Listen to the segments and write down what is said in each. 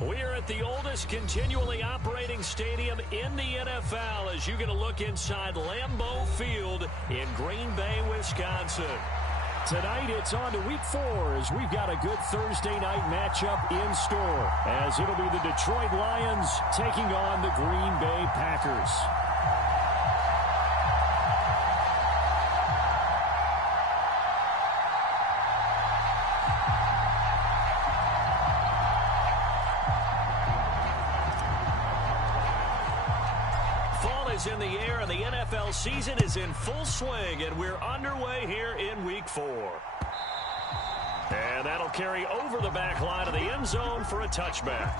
We are at the oldest continually operating stadium in the NFL as you get a look inside Lambeau Field in Green Bay, Wisconsin. Tonight it's on to Week 4 as we've got a good Thursday night matchup in store, as it'll be the Detroit Lions taking on the Green Bay Packers. In the air, and the NFL season is in full swing, and we're underway here in Week 4. And that'll carry over the back line of the end zone for a touchback.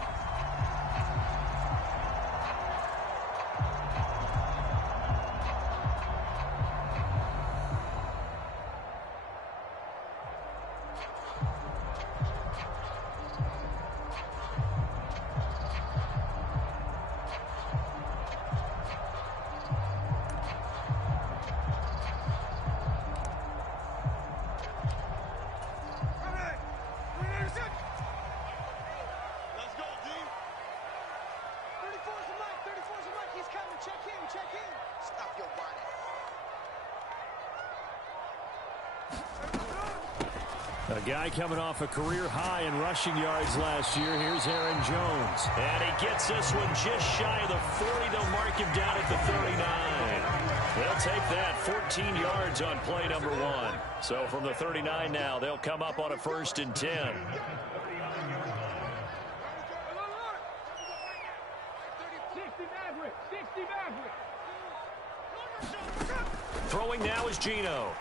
A guy coming off a career high in rushing yards last year. Here's Aaron Jones. And he gets this one just shy of the 40. They'll mark him down at the 39. They'll take that 14 yards on play number 1. So from the 39 now, they'll come up on a 1st and 10. Throwing now is Geno.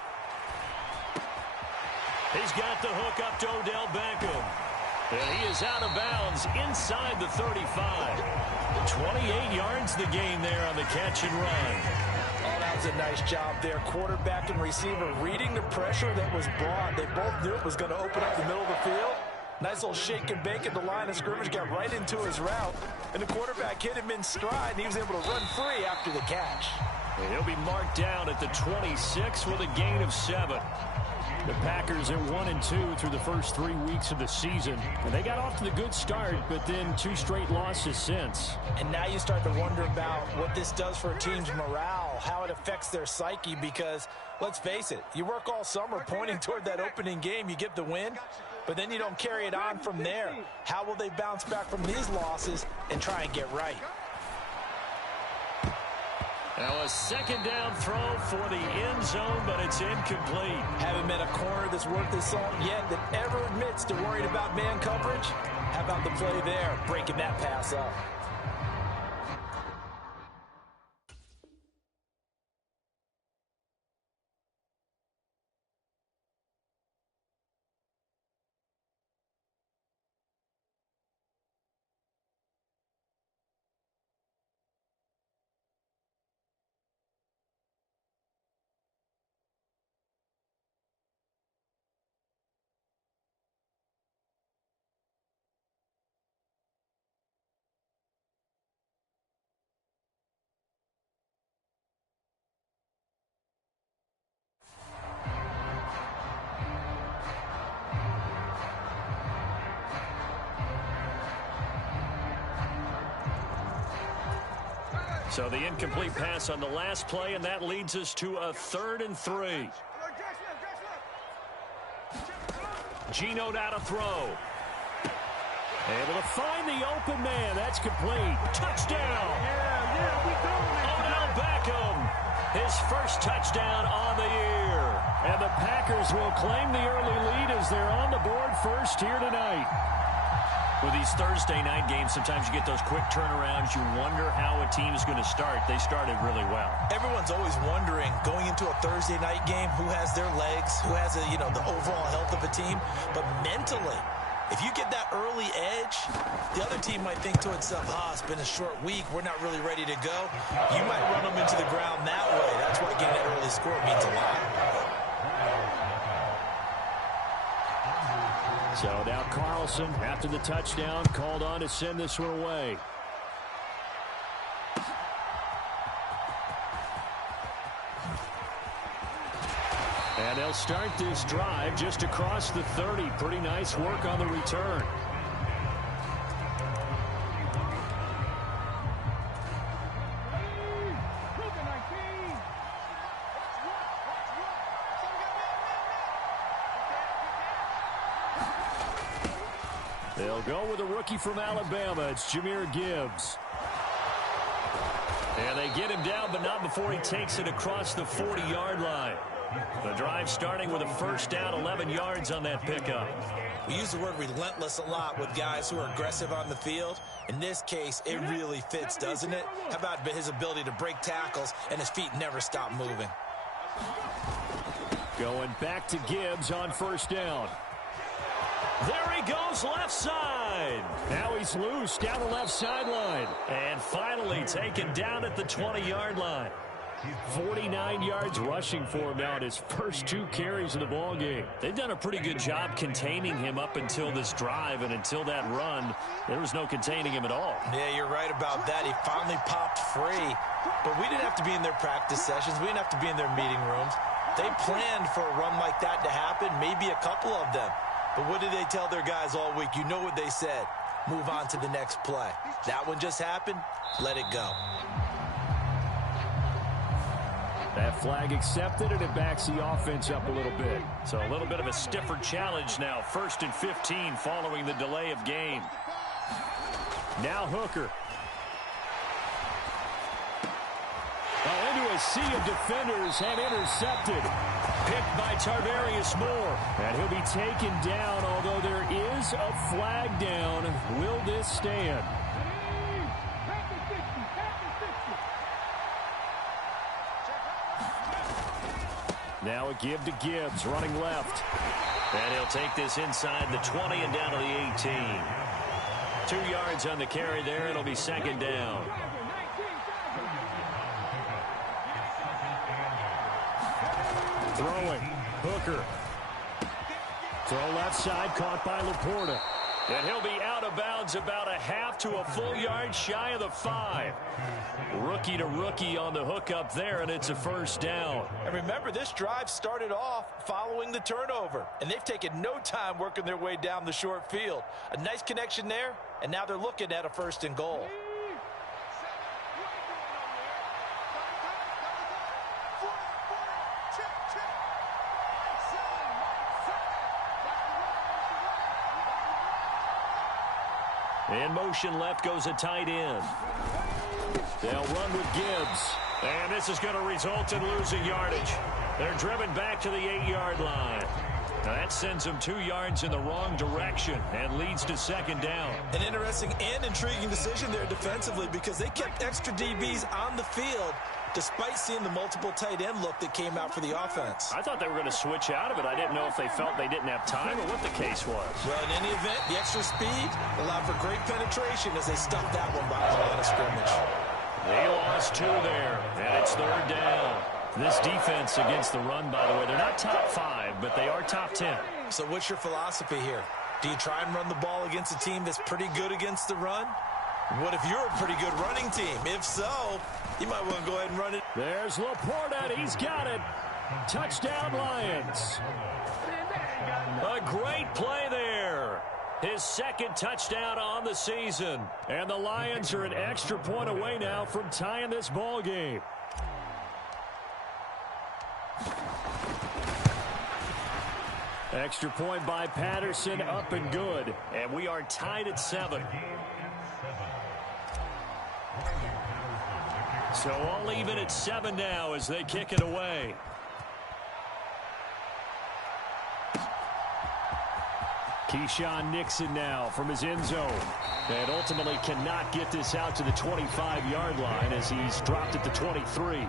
He's got the hook up to Odell Beckham. And he is out of bounds inside the 35. 28 yards the gain there on the catch and run. Oh, that was a nice job there. Quarterback and receiver reading the pressure that was brought. They both knew it was going to open up the middle of the field. Nice little shake and bake at the line of scrimmage. Got right into his route. And the quarterback hit him in stride, and he was able to run free after the catch. And he'll be marked down at the 26 with a gain of 7. The Packers are 1-2 through the first 3 weeks of the season. And they got off to the good start, but then 2 straight losses since. And now you start to wonder about what this does for a team's morale, how it affects their psyche, because, let's face it, you work all summer pointing toward that opening game, you get the win, but then you don't carry it on from there. How will they bounce back from these losses and try and get right? Now a second down throw for the end zone, but it's incomplete. Haven't met a corner that's worth his salt yet that ever admits to worried about man coverage. How about the play there, breaking that pass up? So the incomplete pass on the last play, and that leads us to a 3rd and 3. Geno now to throw. Able to find the open man. That's complete. Touchdown. Odell Beckham. His first touchdown on the year. And the Packers will claim the early lead as they're on the board first here tonight. With these Thursday night games, sometimes you get those quick turnarounds. You wonder how a team is going to start. They started really well. Everyone's always wondering, going into a Thursday night game, who has their legs, who has the overall health of a team. But mentally, if you get that early edge, the other team might think to itself, it's been a short week. We're not really ready to go. You might run them into the ground that way. That's why getting that early score means a lot. So now Carlson, after the touchdown, called on to send this one away. And they'll start this drive just across the 30. Pretty nice work on the return. They'll go with a rookie from Alabama. It's Jahmyr Gibbs. And they get him down, but not before he takes it across the 40-yard line. The drive starting with a first down, 11 yards on that pickup. We use the word relentless a lot with guys who are aggressive on the field. In this case, it really fits, doesn't it? How about his ability to break tackles and his feet never stop moving? Going back to Gibbs on first down. There he goes, left side. Now he's loose down the left sideline. And finally taken down at the 20-yard line. 49 yards rushing for him now in his first 2 carries of the ball game. They've done a pretty good job containing him up until this drive, and until that run, there was no containing him at all. Yeah, you're right about that. He finally popped free, but we didn't have to be in their practice sessions. We didn't have to be in their meeting rooms. They planned for a run like that to happen, maybe a couple of them. But what did they tell their guys all week? You know what they said. Move on to the next play. That one just happened. Let it go. That flag accepted, and it backs the offense up a little bit. So a little bit of a stiffer challenge now. 1st and 15 following the delay of game. Now Hooker. Into a sea of defenders and intercepted. Picked by Tarvarius Moore. And he'll be taken down, although there is a flag down. Will this stand? Now a give to Gibbs, running left. And he'll take this inside the 20 and down to the 18. 2 yards on the carry there. It'll be 2nd down. Throwing. Hooker. Throw left side, caught by Laporta. And he'll be out of bounds about a half to a full yard shy of the 5. Rookie to rookie on the hookup there, and it's a first down. And remember, this drive started off following the turnover, and they've taken no time working their way down the short field. A nice connection there, and now they're looking at a 1st and goal. In motion left goes a tight end. They'll run with Gibbs. And this is going to result in losing yardage. They're driven back to the 8-yard line. Now that sends them 2 yards in the wrong direction and leads to 2nd down. An interesting and intriguing decision there defensively, because they kept extra DBs on the field despite seeing the multiple tight end look that came out for the offense. I thought they were going to switch out of it. I didn't know if they felt they didn't have time or what the case was. Well, in any event, the extra speed allowed for great penetration as they stuffed that one by the line of scrimmage. They lost 2 there, and it's 3rd down. This defense against the run, by the way, they're not top 5, but they are top 10. So what's your philosophy here? Do you try and run the ball against a team that's pretty good against the run? What if you're a pretty good running team? If so, you might want to go ahead and run it. There's Laporta. He's got it. Touchdown, Lions. A great play there. His 2nd touchdown on the season. And the Lions are an extra point away now from tying this ball game. Extra point by Patterson, up and good. And we are tied at 7. So all even at 7 now as they kick it away. Keyshawn Nixon now from his end zone. And ultimately cannot get this out to the 25-yard line as he's dropped at the 23.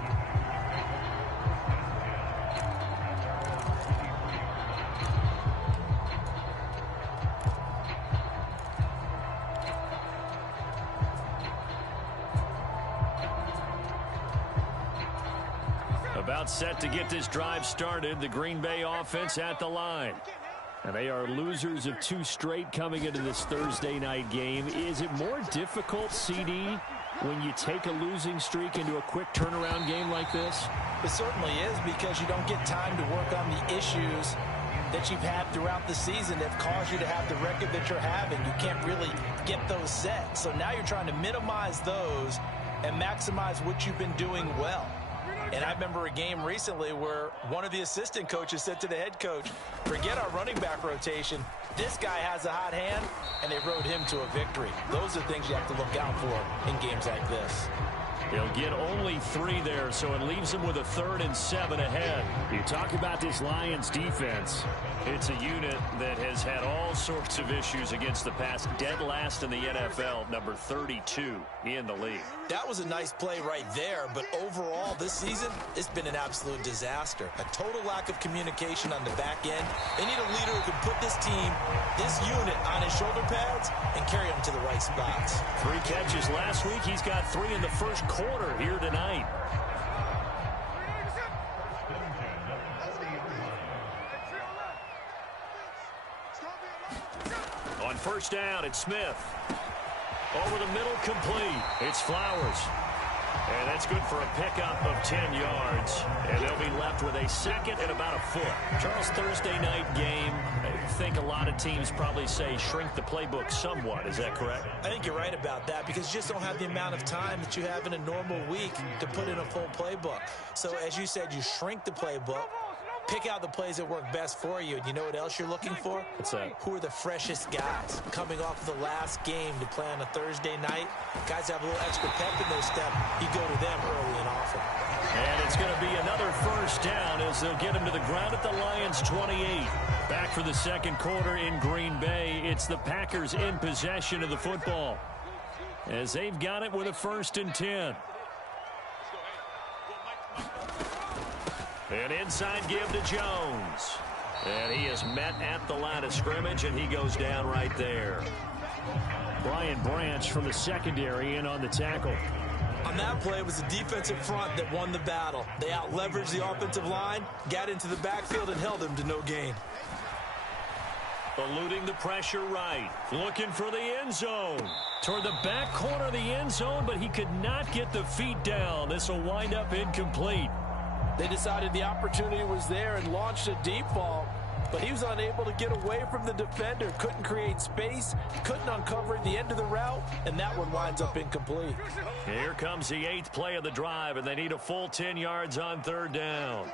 About set to get this drive started. The Green Bay offense at the line. And they are losers of 2 straight coming into this Thursday night game. Is it more difficult, CD, when you take a losing streak into a quick turnaround game like this? It certainly is, because you don't get time to work on the issues that you've had throughout the season that have caused you to have the record that you're having. You can't really get those set. So now you're trying to minimize those and maximize what you've been doing well. And I remember a game recently where one of the assistant coaches said to the head coach, forget our running back rotation. This guy has a hot hand, and they rode him to a victory. Those are things you have to look out for in games like this. He'll get only 3 there, so it leaves him with a 3rd and 7 ahead. You talk about this Lions defense. It's a unit that has had all sorts of issues against the pass. Dead last in the NFL, number 32 in the league. That was a nice play right there, but overall this season, it's been an absolute disaster. A total lack of communication on the back end. They need a leader who can put this team, this unit, on his shoulder pads and carry them to the right spots. 3 catches last week. He's got 3 in the first quarter here tonight. On first down, it's Smith. Over the middle, complete. It's Flowers. And that's good for a pickup of 10 yards. And they'll be left with a 2nd and about a foot. Charles, Thursday night game, I think a lot of teams probably say shrink the playbook somewhat. Is that correct? I think you're right about that because you just don't have the amount of time that you have in a normal week to put in a full playbook. So as you said, you shrink the playbook. Pick out the plays that work best for you. And you know what else you're looking for? What's that? Who are the freshest guys coming off the last game to play on a Thursday night? Guys have a little extra pep in their step. You go to them early and often. And it's going to be another first down as they'll get him to the ground at the Lions 28. Back for the second quarter in Green Bay. It's the Packers in possession of the football as they've got it with a 1st and 10. An inside give to Jones. And he is met at the line of scrimmage, and he goes down right there. Brian Branch from the secondary in on the tackle. On that play, it was the defensive front that won the battle. They out-leveraged the offensive line, got into the backfield, and held him to no gain. Eluding the pressure right. Looking for the end zone. Toward the back corner of the end zone, but he could not get the feet down. This will wind up incomplete. They decided the opportunity was there and launched a deep ball, but he was unable to get away from the defender, couldn't create space, couldn't uncover the end of the route, and that one winds up incomplete. Here comes the 8th play of the drive, and they need a full 10 yards on 3rd down.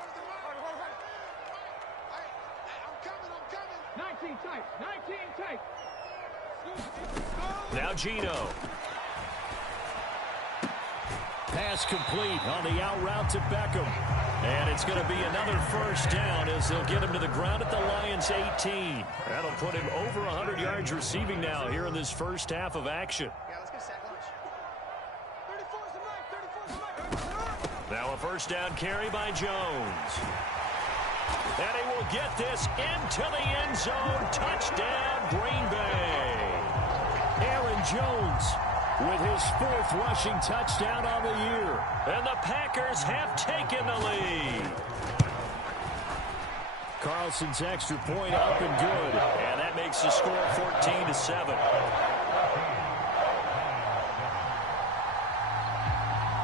19 tight, 19 tight. Now Geno. Pass complete on the out route to Beckham. And it's going to be another first down as they'll get him to the ground at the Lions 18. That'll put him over 100 yards receiving now here in this first half of action. Now a first down carry by Jones. And he will get this into the end zone. Touchdown, Green Bay. Aaron Jones with his 4th rushing touchdown on the year. And the Packers have taken the lead. Carlson's extra point up and good. And that makes the score 14-7.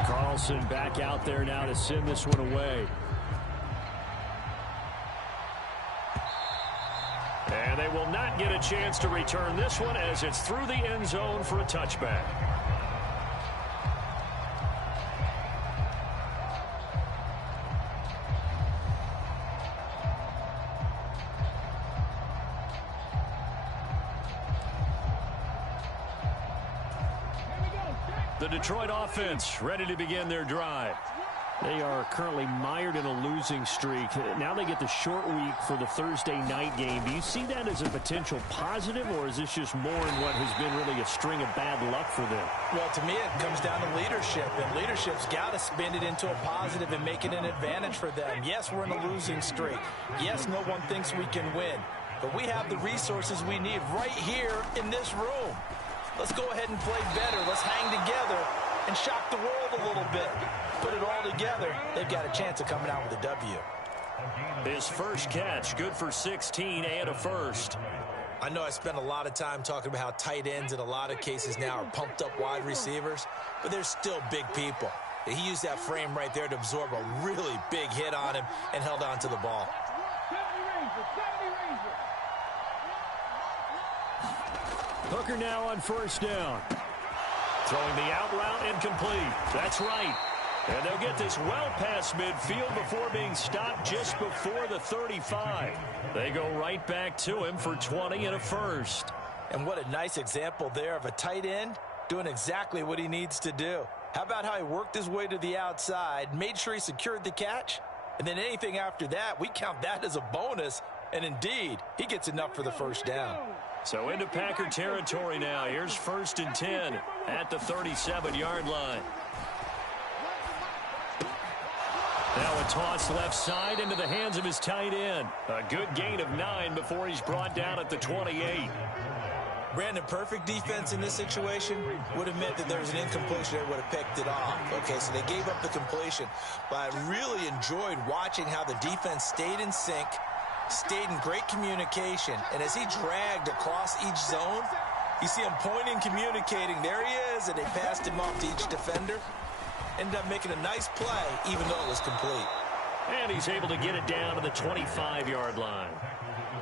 Carlson back out there now to send this one away. And they will not get a chance to return this one as it's through the end zone for a touchback. The Detroit offense ready to begin their drive. They are currently mired in a losing streak. Now they get the short week for the Thursday night game. Do you see that as a potential positive, or is this just more in what has been really a string of bad luck for them? Well, to me, it comes down to leadership, and leadership's got to spin it into a positive and make it an advantage for them. Yes, we're in a losing streak. Yes, no one thinks we can win, but we have the resources we need right here in this room. Let's go ahead and play better. Let's hang together and shock the world a little bit. Put it all together, they've got a chance of coming out with a W. His first catch, good for 16 and a first. I know I spent a lot of time talking about how tight ends in a lot of cases now are pumped up wide receivers, but they're still big people. He used that frame right there to absorb a really big hit on him and held on to the ball. Hooker now on first down. Throwing the out route incomplete. That's right. And they'll get this well past midfield before being stopped just before the 35. They go right back to him for 20 and a first. And what a nice example there of a tight end doing exactly what he needs to do. How about how he worked his way to the outside, made sure he secured the catch, and then anything after that, we count that as a bonus. And indeed, he gets enough for the first down. So into Packer territory now. Here's 1st and 10 at the 37-yard line. Now a toss left side into the hands of his tight end. A good gain of 9 before he's brought down at the 28. Brandon, perfect defense in this situation would have meant that there was an incompletion that would have picked it off. Okay, so they gave up the completion. But I really enjoyed watching how the defense stayed in sync, stayed in great communication. And as he dragged across each zone, you see him pointing, communicating. There he is, and they passed him off to each defender. Ended up making a nice play, even though it was complete. And he's able to get it down to the 25-yard line.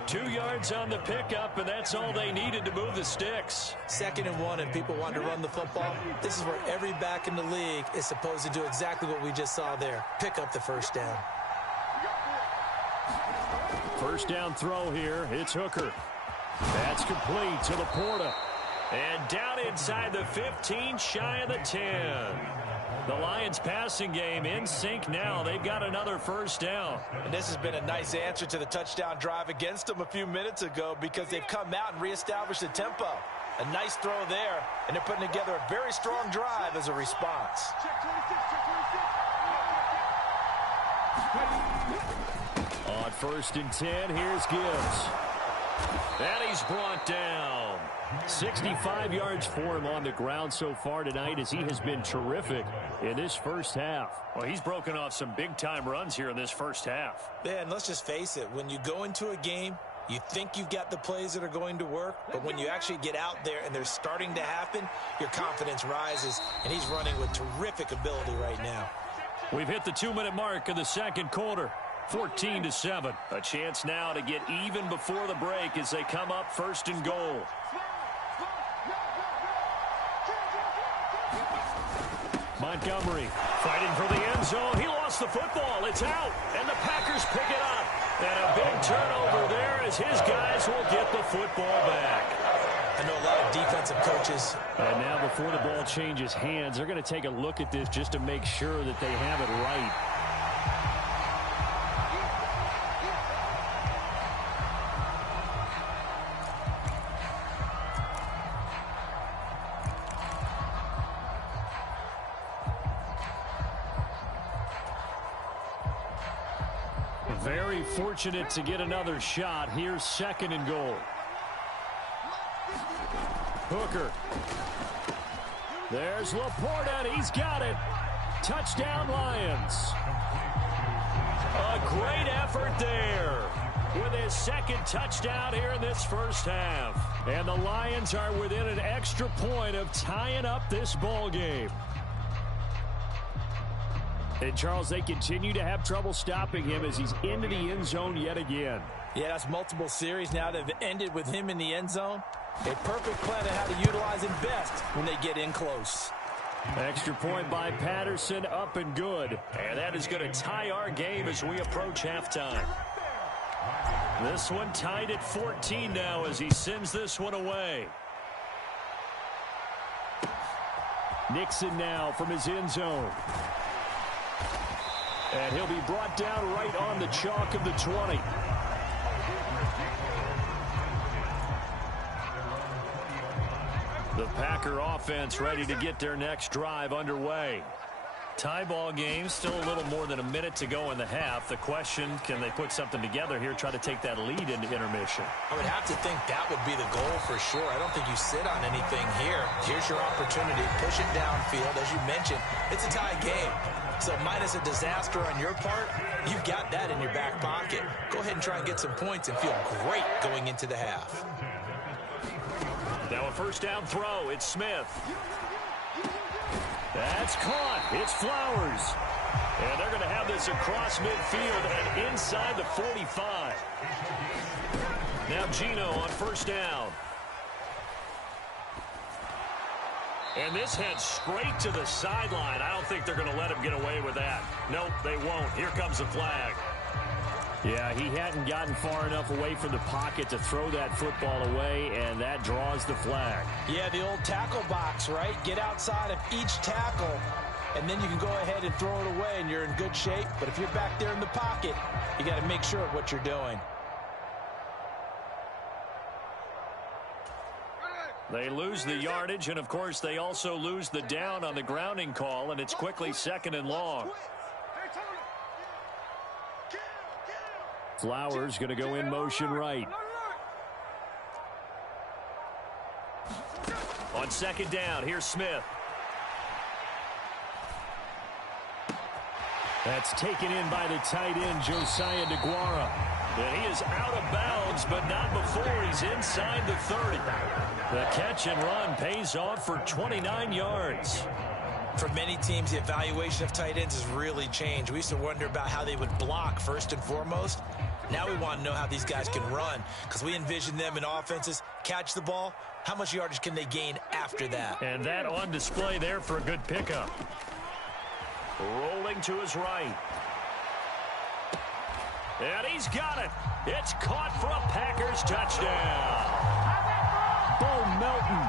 2 yards on the pickup, and that's all they needed to move the sticks. 2nd and 1, and people want to run the football. This is where every back in the league is supposed to do exactly what we just saw there. Pick up the first down. First down throw here. It's Hooker. That's complete to Laporta. And down inside the 15, shy of the 10. The Lions passing game in sync now. They've got another first down. And this has been a nice answer to the touchdown drive against them a few minutes ago because they've come out and reestablished the tempo. A nice throw there, and they're putting together a very strong drive as a response. On 1st and 10, here's Gibbs. And he's brought down. 65 yards for him on the ground so far tonight as he has been terrific in this first half. Well, he's broken off some big-time runs here in this first half. Yeah, and let's just face it. When you go into a game, you think you've got the plays that are going to work, but when you actually get out there and they're starting to happen, your confidence rises, and he's running with terrific ability right now. We've hit the 2-minute mark of the second quarter. 14-7. A chance now to get even before the break as they come up 1st and goal. Montgomery fighting for the end zone. He lost the football. It's out, and the Packers pick it up. And a big turnover there as his guys will get the football back. I know a lot of defensive coaches. And now before the ball changes hands, they're going to take a look at this just to make sure that they have it right. Very fortunate to get another shot. Here's 2nd and goal. Hooker. There's Laporta, and he's got it. Touchdown, Lions. A great effort there with his 2nd touchdown here in this first half. And the Lions are within an extra point of tying up this ball game. And, Charles, they continue to have trouble stopping him as he's into the end zone yet again. Yeah, that's multiple series now that have ended with him in the end zone. A perfect plan on how to utilize him best when they get in close. Extra point by Patterson, up and good. And that is going to tie our game as we approach halftime. This one tied at 14 now as he sends this one away. Nixon now from his end zone. And he'll be brought down right on the chalk of the 20. The Packer offense ready to get their next drive underway. Tie ball game, still a little more than a minute to go in the half. The question, can they put something together here, try to take that lead into intermission? I would have to think that would be the goal for sure. I don't think you sit on anything here. Here's your opportunity. Push it downfield. As you mentioned, it's a tie game. So minus a disaster on your part, you've got that in your back pocket. Go ahead and try and get some points and feel great going into the half. Now a first down throw. It's Smith. That's caught. It's Flowers. And they're going to have this across midfield and inside the 45. Now Geno on first down. And this heads straight to the sideline. I don't think they're going to let him get away with that. Nope, they won't. Here comes the flag. Yeah, he hadn't gotten far enough away from the pocket to throw that football away, and that draws the flag. Yeah, the old tackle box, right? Get outside of each tackle, and then you can go ahead and throw it away, and you're in good shape. But if you're back there in the pocket, you got to make sure of what you're doing. They lose the yardage, and, of course, they also lose the down on the grounding call, and it's quickly 2nd and long. Flowers going to go in motion right. On 2nd down, here's Smith. That's taken in by the tight end, Josiah DeGuara. And he is out of bounds, but not before he's inside the 30. The catch and run pays off for 29 yards. For many teams, the evaluation of tight ends has really changed. We used to wonder about how they would block first and foremost. Now we want to know how these guys can run, because we envision them in offenses, catch the ball, how much yardage can they gain after that? And that on display there for a good pickup. Rolling to his right. And he's got it. It's caught for a Packers touchdown. Bo Melton,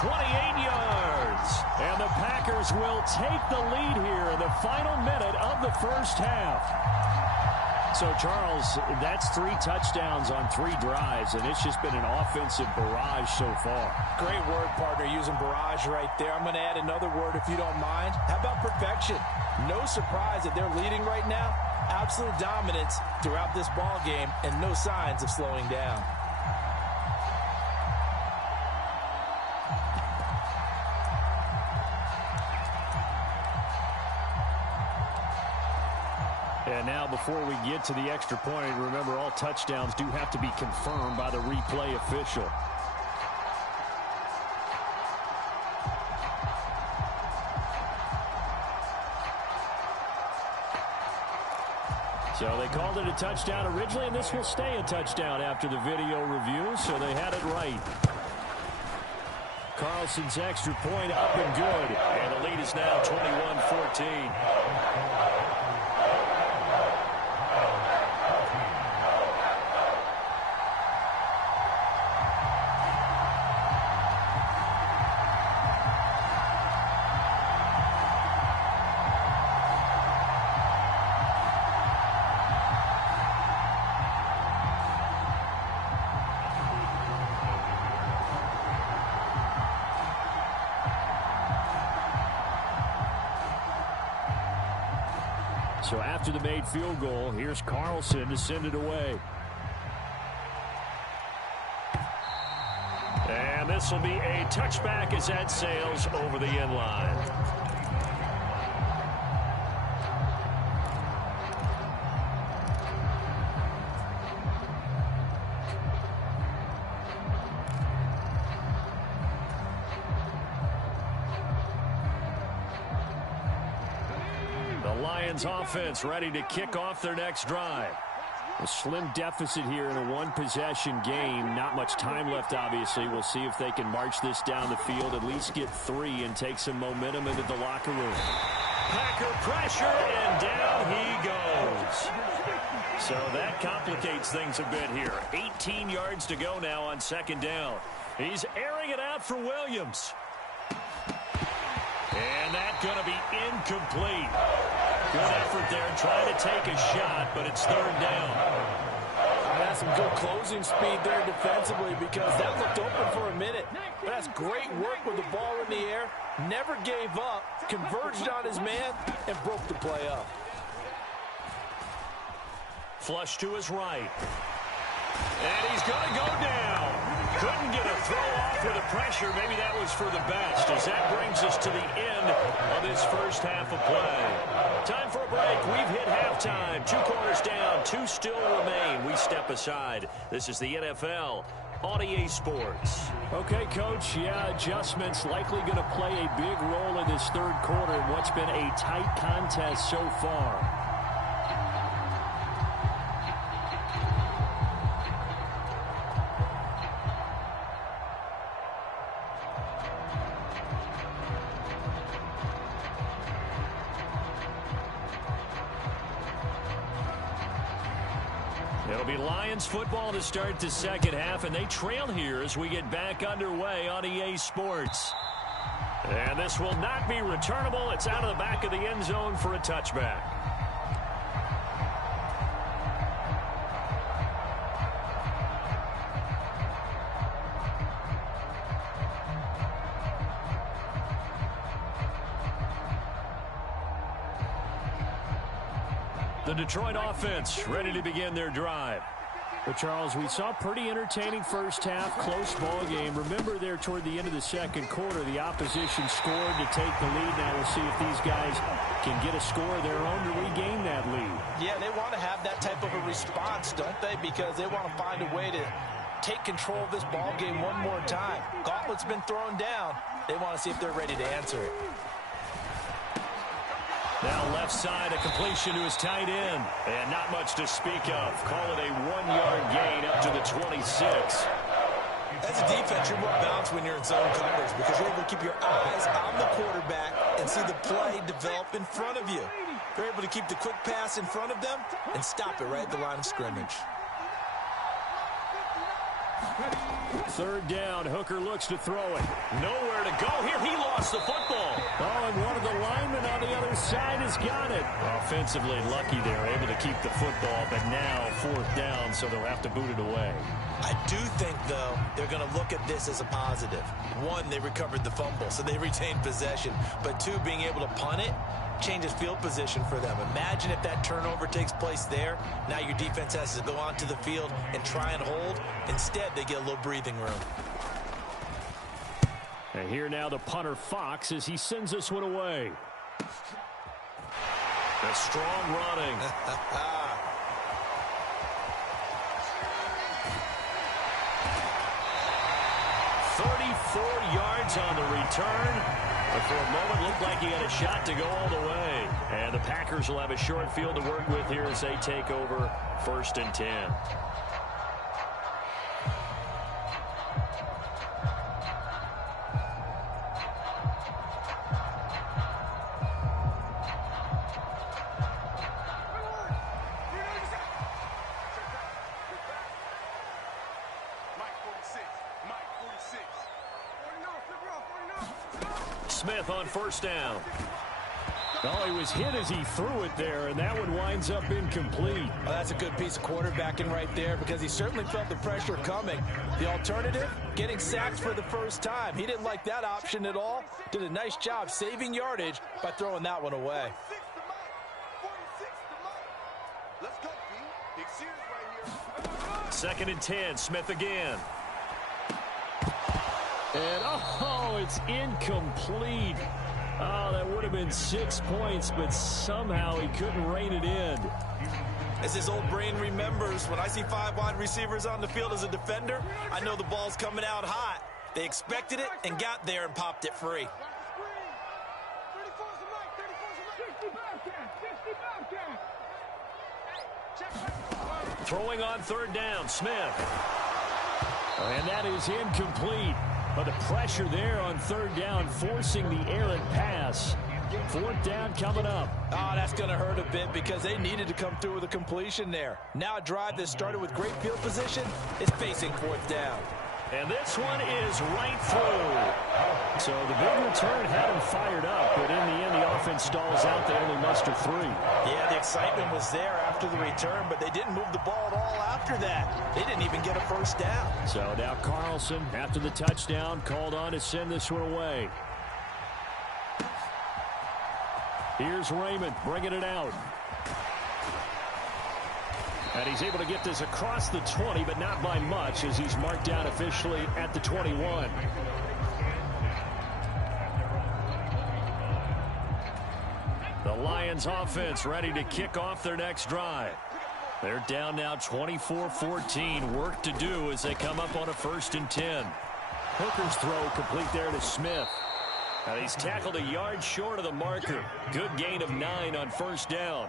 28 yards. And the Packers will take the lead here in the final minute of the first half. So, Charles, that's 3 touchdowns on 3 drives, and it's just been an offensive barrage so far. Great word, partner, using barrage right there. I'm going to add another word if you don't mind. How about perfection? No surprise that they're leading right now. Absolute dominance throughout this ball game and no signs of slowing down. And now before we get to the extra point, remember all touchdowns do have to be confirmed by the replay official. So they called it a touchdown originally, and this will stay a touchdown after the video review, so they had it right. Carlson's extra point up and good. And the lead is now 21-14. So after the made field goal, here's Carlson to send it away. And this will be a touchback as that sails over the end line. Offense ready to kick off their next drive. A slim deficit here in a one-possession game. Not much time left, obviously. We'll see if they can march this down the field, at least get 3 and take some momentum into the locker room. Packer pressure, and down he goes. So that complicates things a bit here. 18 yards to go now on 2nd down. He's airing it out for Williams. And that's going to be incomplete. Good effort there, trying to take a shot, but it's 3rd down. That's some good closing speed there defensively, because that looked open for a minute. But that's great work with the ball in the air. Never gave up, converged on his man, and broke the play up. Flush to his right. And he's going to go down. Couldn't get a throw off with the pressure. Maybe that was for the best, as that brings us to the end of this first half of play. Time for a break. We've hit halftime. 2 quarters down. 2 still remain. We step aside. This is the NFL on EA Sports. Okay, Coach. Yeah, adjustments likely going to play a big role in this 3rd quarter in what's been a tight contest so far. It'll be Lions football to start the second half, and they trail here as we get back underway on EA Sports. And this will not be returnable. It's out of the back of the end zone for a touchback. The Detroit offense ready to begin their drive. Well, Charles, we saw a pretty entertaining first half, close ball game. Remember there toward the end of the second quarter, the opposition scored to take the lead. Now we'll see if these guys can get a score of their own to regain that lead. Yeah, they want to have that type of a response, don't they? Because they want to find a way to take control of this ball game one more time. Gauntlet's been thrown down. They want to see if they're ready to answer it. Now left side, a completion to his tight end. And not much to speak of. Call it a 1-yard gain up to the 26. As a defense, you're more balanced when you're in zone coverage because you're able to keep your eyes on the quarterback and see the play develop in front of you. You're able to keep the quick pass in front of them and stop it right at the line of scrimmage. Third down, Hooker looks to throw it. Nowhere to go here. He lost the football. Oh, and one of the linemen on the other side has got it. Offensively lucky they're able to keep the football, but now fourth down, so they'll have to boot it away. I do think, though, they're going to look at this as a positive. One, they recovered the fumble, so they retained possession. But two, being able to punt it changes field position for them. Imagine if that turnover takes place there. Now your defense has to go onto the field and try and hold. Instead, they get a little breathing room. And here now the punter Fox as he sends this one away. A strong running. 34 yards on the return. But for a moment, looked like he had a shot to go all the way. And the Packers will have a short field to work with here as they take over 1st and 10. Smith on first down. Oh, he was hit as he threw it there, and that one winds up incomplete. Well, that's a good piece of quarterbacking right there because he certainly felt the pressure coming. The alternative, getting sacked for the first time. He didn't like that option at all. Did a nice job saving yardage by throwing that one away. Second and 10, Smith again. And, oh, it's incomplete. Oh, that would have been 6 points, but somehow he couldn't rein it in. As his old brain remembers, when I see 5 wide receivers on the field as a defender, I know the ball's coming out hot. They expected it and got there and popped it free. Throwing on third down, Smith. And that is incomplete. But the pressure there on third down, forcing the errant pass. Fourth down coming up. Oh, that's going to hurt a bit because they needed to come through with a completion there. Now a drive that started with great field position is facing fourth down. And this one is right through. So the big return had him fired up, but in the end, the offense stalls out. They only muster 3. Yeah, the excitement was there after the return, but they didn't move the ball at all after that. They didn't even get a first down. So now Carlson, after the touchdown, called on to send this one away. Here's Raymond bringing it out. And he's able to get this across the 20, but not by much as he's marked down officially at the 21. The Lions offense ready to kick off their next drive. They're down now 24-14. Work to do as they come up on a 1st and 10. Hooker's throw complete there to Smith. And he's tackled a yard short of the marker. Good gain of 9 on first down.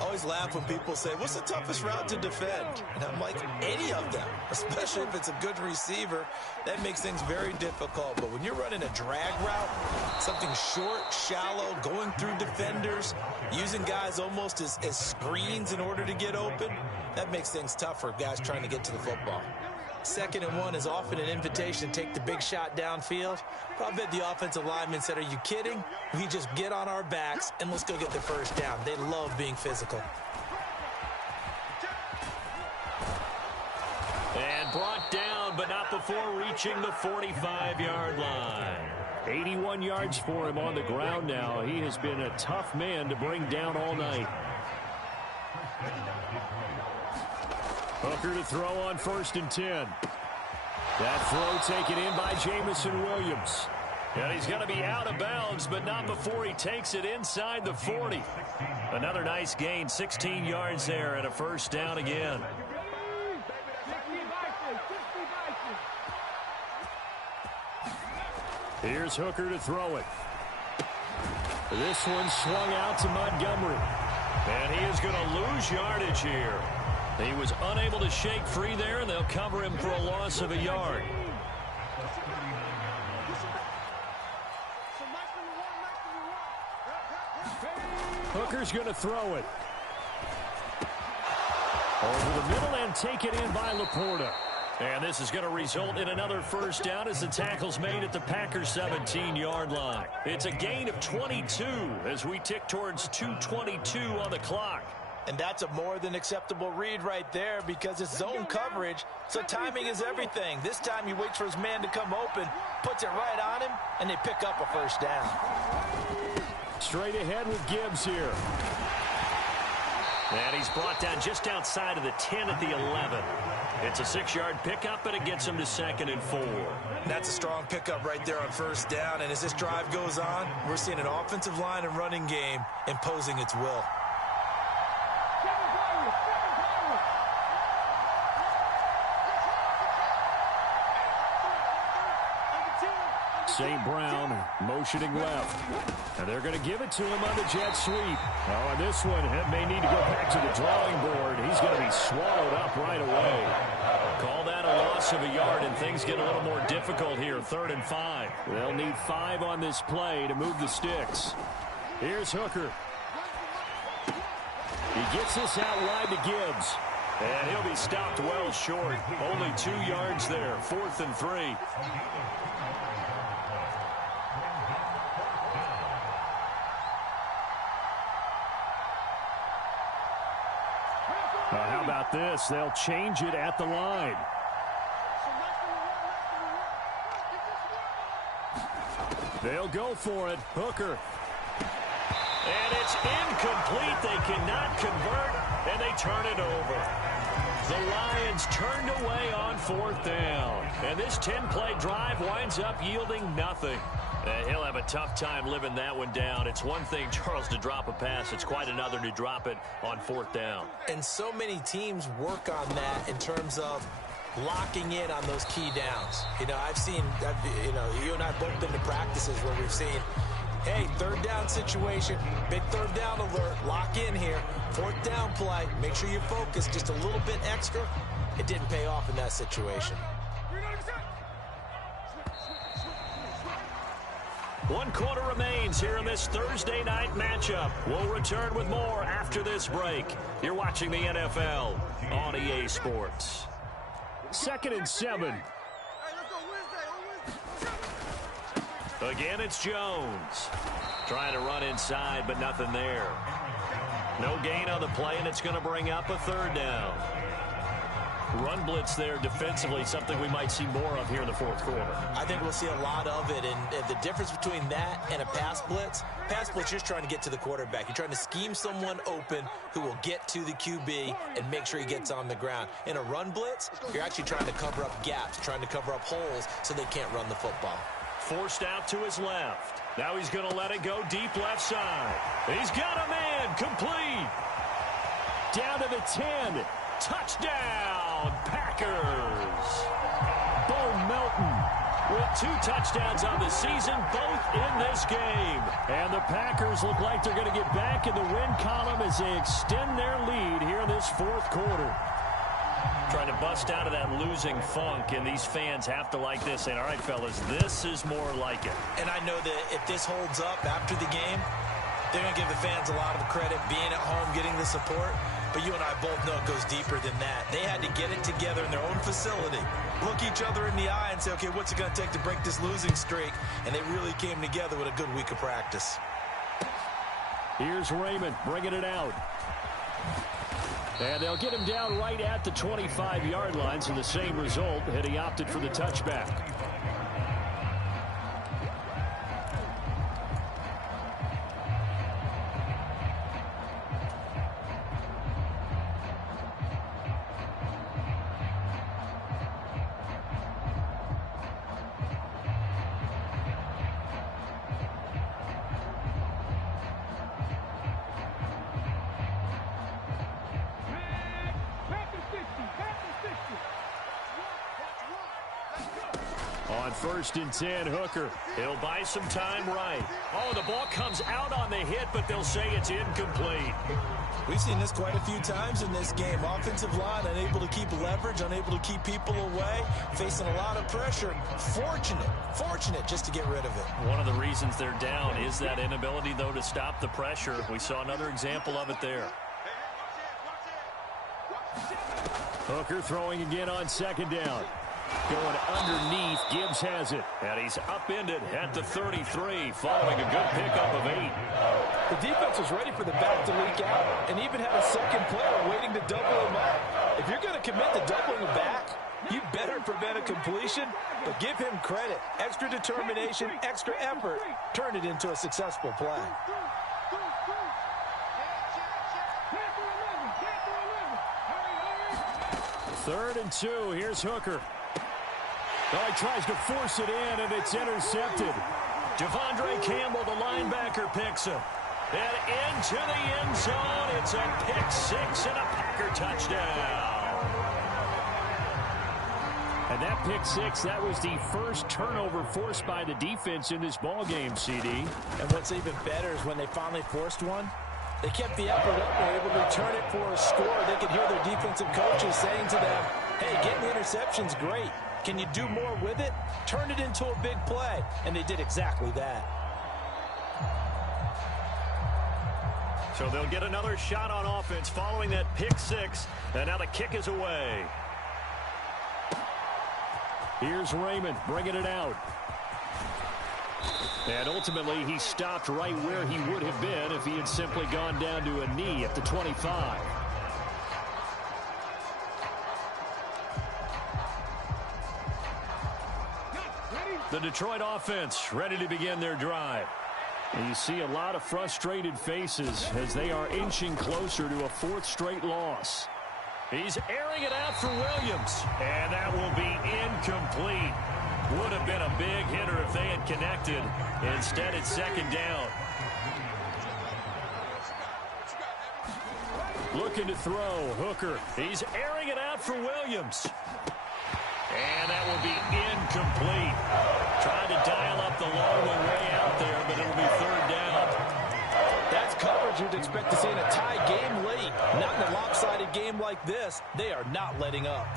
I always laugh when people say, what's the toughest route to defend? And I'm like, any of them, especially if it's a good receiver. That makes things very difficult. But when you're running a drag route, something short, shallow, going through defenders, using guys almost as screens in order to get open, that makes things tough for guys trying to get to the football. 2nd and 1 is often an invitation to take the big shot downfield. But I bet the offensive lineman said, are you kidding? We just get on our backs and let's go get the first down. They love being physical. And brought down, but not before reaching the 45-yard line. 81 yards for him on the ground now. He has been a tough man to bring down all night. Hooker to throw on 1st and 10. That throw taken in by Jamison Williams. And he's going to be out of bounds, but not before he takes it inside the 40. Another nice gain, 16 yards there and a first down again. Here's Hooker to throw it. This one swung out to Montgomery. And he is going to lose yardage here. He was unable to shake free there, and they'll cover him for a loss of a yard. Hooker's going to throw it. Over the middle and take it in by Laporta. And this is going to result in another first down as the tackle's made at the Packers' 17-yard line. It's a gain of 22 as we tick towards 2:22 on the clock. And that's a more than acceptable read right there because it's zone coverage, so timing is everything. This time he waits for his man to come open, puts it right on him, and they pick up a first down. Straight ahead with Gibbs here. And he's brought down just outside of the 10 at the 11. It's a 6-yard pickup, and it gets him to 2nd and 4. That's a strong pickup right there on first down, and as this drive goes on, we're seeing an offensive line and running game imposing its will. St. Brown motioning left. And they're going to give it to him on the jet sweep. Oh, and this one may need to go back to the drawing board. He's going to be swallowed up right away. Call that a loss of a yard, and things get a little more difficult here. 3rd and 5. They'll need 5 on this play to move the sticks. Here's Hooker. He gets this out wide to Gibbs. And he'll be stopped well short. Only 2 yards there. 4th and 3. How about this? They'll change it at the line. They'll go for it. Hooker. And it's incomplete. They cannot convert, and they turn it over. The Lions turned away on 4th down. And this 10-play drive winds up yielding nothing. He'll have a tough time living that one down. It's one thing, Charles, to drop a pass. It's quite another to drop it on 4th down. And so many teams work on that in terms of locking in on those key downs. You know, you and I both been to practices where we've seen, hey, 3rd down situation, big 3rd down alert, lock in here. 4th down play, make sure you focus just a little bit extra. It didn't pay off in that situation. 1 quarter remains here in this Thursday night matchup. We'll return with more after this break. You're watching the NFL on EA Sports. 2nd and 7. Again, it's Jones. Trying to run inside, but nothing there. No gain on the play, and it's going to bring up a 3rd down. Run blitz there defensively, something we might see more of here in the 4th quarter. I think we'll see a lot of it, and the difference between that and a pass blitz, you're just trying to get to the quarterback. You're trying to scheme someone open who will get to the QB and make sure he gets on the ground. In a run blitz, you're actually trying to cover up gaps, trying to cover up holes so they can't run the football. Forced out to his left. Now he's going to let it go deep left side. He's got a man, complete. Down to the 10. Touchdown, Packers. Bo Melton with 2 touchdowns on the season, both in this game. And the Packers look like they're going to get back in the win column as they extend their lead here in this fourth quarter. Trying to bust out of that losing funk, and these fans have to like this. And all right, fellas, this is more like it. And I know that if this holds up after the game, they're going to give the fans a lot of credit being at home, getting the support. But you and I both know it goes deeper than that. They had to get it together in their own facility, look each other in the eye and say, okay, what's it going to take to break this losing streak? And they really came together with a good week of practice. Here's Raymond bringing it out. And they'll get him down right at the 25-yard line, so the same result, and he opted for the touchback. On 1st and 10, Hooker. He'll buy some time right. Oh, the ball comes out on the hit, but they'll say it's incomplete. We've seen this quite a few times in this game. Offensive line unable to keep leverage, unable to keep people away, facing a lot of pressure. Fortunate just to get rid of it. One of the reasons they're down is that inability, though, to stop the pressure. We saw another example of it there. Hooker throwing again on 2nd down. Going underneath, Gibbs has it. And he's upended at the 33, following a good pickup of 8. The defense was ready for the back to leak out and even had a second player waiting to double him up. If you're going to commit to doubling him back, you better prevent a completion, but give him credit. Extra determination, extra effort, turn it into a successful play. Third and 2, here's Hooker. Oh, he tries to force it in, and it's intercepted. Javondre Campbell, the linebacker, picks him. And into the end zone, it's a pick 6 and a Packer touchdown. And that pick 6, that was the first turnover forced by the defense in this ballgame, CD. And what's even better is when they finally forced one, they kept the effort up and were able to return it for a score. They could hear their defensive coaches saying to them, hey, getting the interception's great. Can you do more with it? Turn it into a big play. And they did exactly that. So they'll get another shot on offense following that pick 6. And now the kick is away. Here's Raymond bringing it out. And ultimately, he stopped right where he would have been if he had simply gone down to a knee at the 25. The Detroit offense ready to begin their drive. And you see a lot of frustrated faces as they are inching closer to a 4th straight loss. He's airing it out for Williams. And that will be incomplete. Would have been a big hitter if they had connected. Instead, it's 2nd down. Looking to throw, Hooker. He's airing it out for Williams. And that will be incomplete. Trying to dial up the long one way out there, but it'll be 3rd down. That's coverage you'd expect to see in a tie game late. Not in a lopsided game like this. They are not letting up.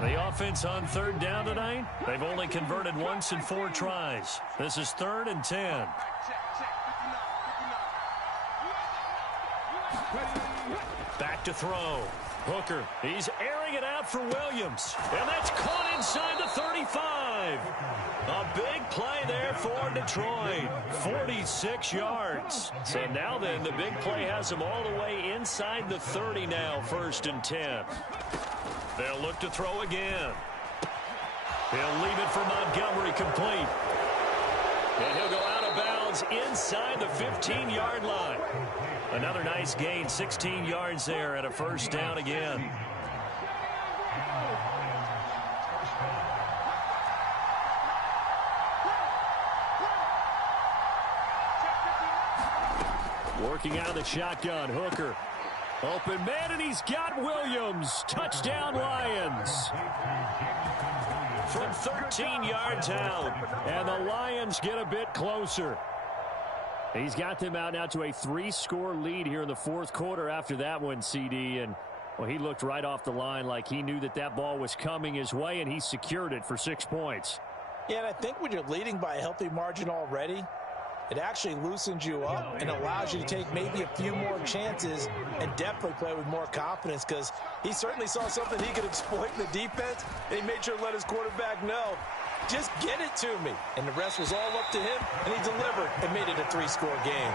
The offense on 3rd down tonight, they've only converted once in 4 tries. This is 3rd and 10. Back to throw. Hooker, he's airing it out for Williams. And that's caught inside the 35. A big play there for Detroit. 46 yards. So now then, the big play has them all the way inside the 30 now, 1st and 10. They'll look to throw again. He'll leave it for Montgomery, complete. And he'll go out of bounds inside the 15-yard line. Another nice gain, 16 yards there and a 1st down again. Working out of the shotgun, Hooker. Open man, and he's got Williams. Touchdown, Lions. From 13 yards out, and the Lions get a bit closer. He's got them out now to a 3-score lead here in the fourth quarter after that one, CD. And, well, he looked right off the line like he knew that that ball was coming his way, and he secured it for 6 points. Yeah, and I think when you're leading by a healthy margin already, it actually loosens you up and allows you to take maybe a few more chances and definitely play with more confidence, because he certainly saw something he could exploit in the defense, and he made sure to let his quarterback know, just get it to me. And the rest was all up to him, and he delivered and made it a 3-score game.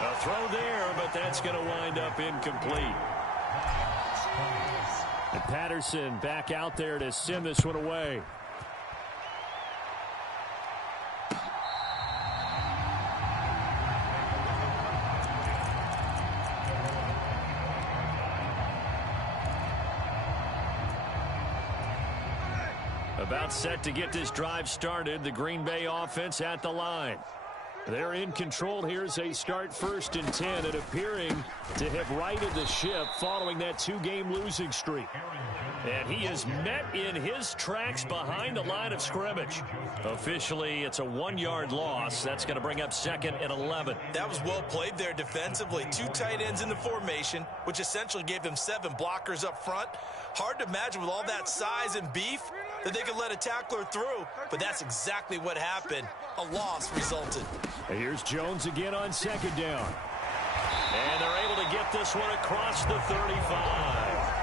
A throw there, but that's going to wind up incomplete. And Patterson back out there to send this one away. About set to get this drive started. The Green Bay offense at the line. They're in control here as they start 1st and 10, and appearing to have righted the ship following that 2-game losing streak. And he is met in his tracks behind the line of scrimmage. Officially, it's a 1-yard loss. That's going to bring up 2nd and 11. That was well played there defensively. 2 tight ends in the formation, which essentially gave them 7 blockers up front. Hard to imagine with all that size and beef that they could let a tackler through, but that's exactly what happened. A loss resulted. And here's Jones again on 2nd down. And they're able to get this one across the 35.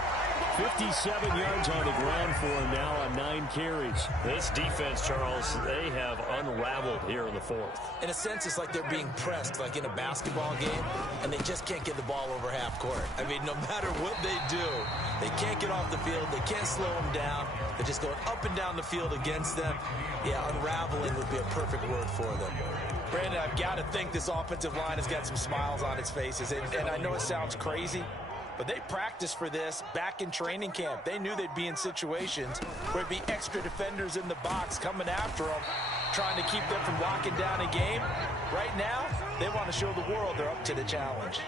57 yards on the ground for him now on 9 carries. This defense, Charles, they have unraveled here in the 4th. In a sense, it's like they're being pressed, like in a basketball game, and they just can't get the ball over half court. I mean, no matter what they do, they can't get off the field. They can't slow them down. They're just going up and down the field against them. Yeah, unraveling would be a perfect word for them. Brandon, I've got to think this offensive line has got some smiles on its faces, and I know it sounds crazy, but they practiced for this back in training camp. They knew they'd be in situations where it'd be extra defenders in the box coming after them, trying to keep them from locking down a game. Right now, they want to show the world they're up to the challenge.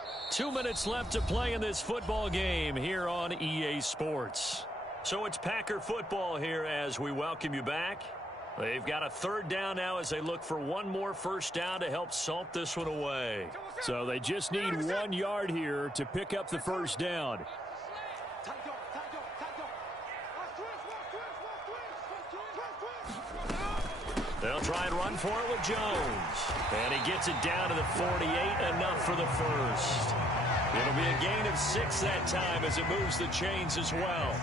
Check. 2 minutes left to play in this football game here on EA Sports. So it's Packer football here as we welcome you back. They've got a 3rd down now as they look for one more 1st down to help salt this one away. So they just need 1 yard here to pick up the 1st down. They'll try and run for it with Jones. And he gets it down to the 48, enough for the 1st. It'll be a gain of 6 that time as it moves the chains as well.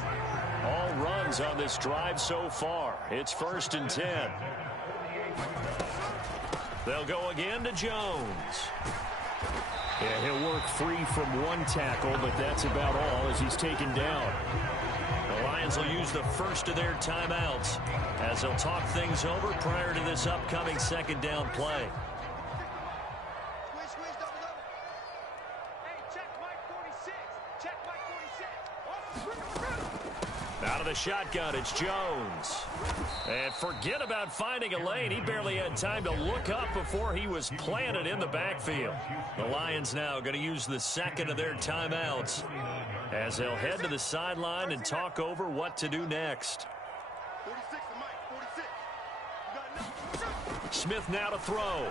All runs on this drive so far. It's 1st and 10. They'll go again to Jones. Yeah, he'll work free from 1 tackle, but that's about all as he's taken down. The Lions will use the first of their timeouts as they'll talk things over prior to this upcoming 2nd down play. Out of the shotgun, it's Jones. And forget about finding a lane. He barely had time to look up before he was planted in the backfield. The Lions now going to use the 2nd of their timeouts as they'll head to the sideline and talk over what to do next. Smith now to throw.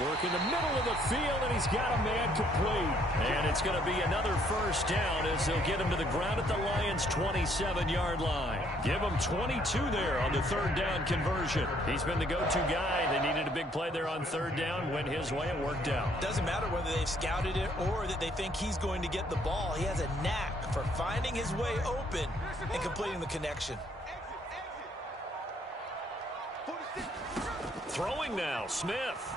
Work in the middle of the field, and he's got a man complete. And it's going to be another 1st down as they'll get him to the ground at the Lions' 27-yard line. Give him 22 there on the 3rd down conversion. He's been the go-to guy. They needed a big play there on 3rd down. Went his way. It worked out. Doesn't matter whether they've scouted it or that they think he's going to get the ball. He has a knack for finding his way open and completing the connection. Throwing now, Smith.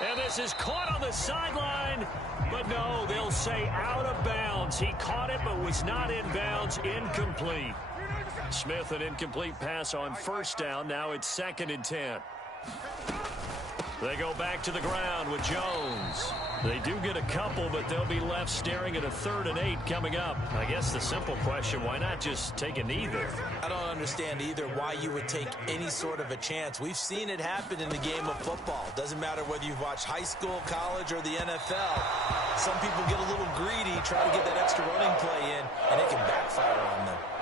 And this is caught on the sideline, but no, they'll say out of bounds. He caught it, but was not in bounds, incomplete. Smith, an incomplete pass on first down. Now it's 2nd and 10. They go back to the ground with Jones. They do get a couple, but they'll be left staring at a 3rd and 8 coming up. I guess the simple question, why not just take a knee there? I don't understand either why you would take any sort of a chance. We've seen it happen in the game of football. Doesn't matter whether you've watched high school, college, or the NFL. Some people get a little greedy, try to get that extra running play in, and it can backfire on them.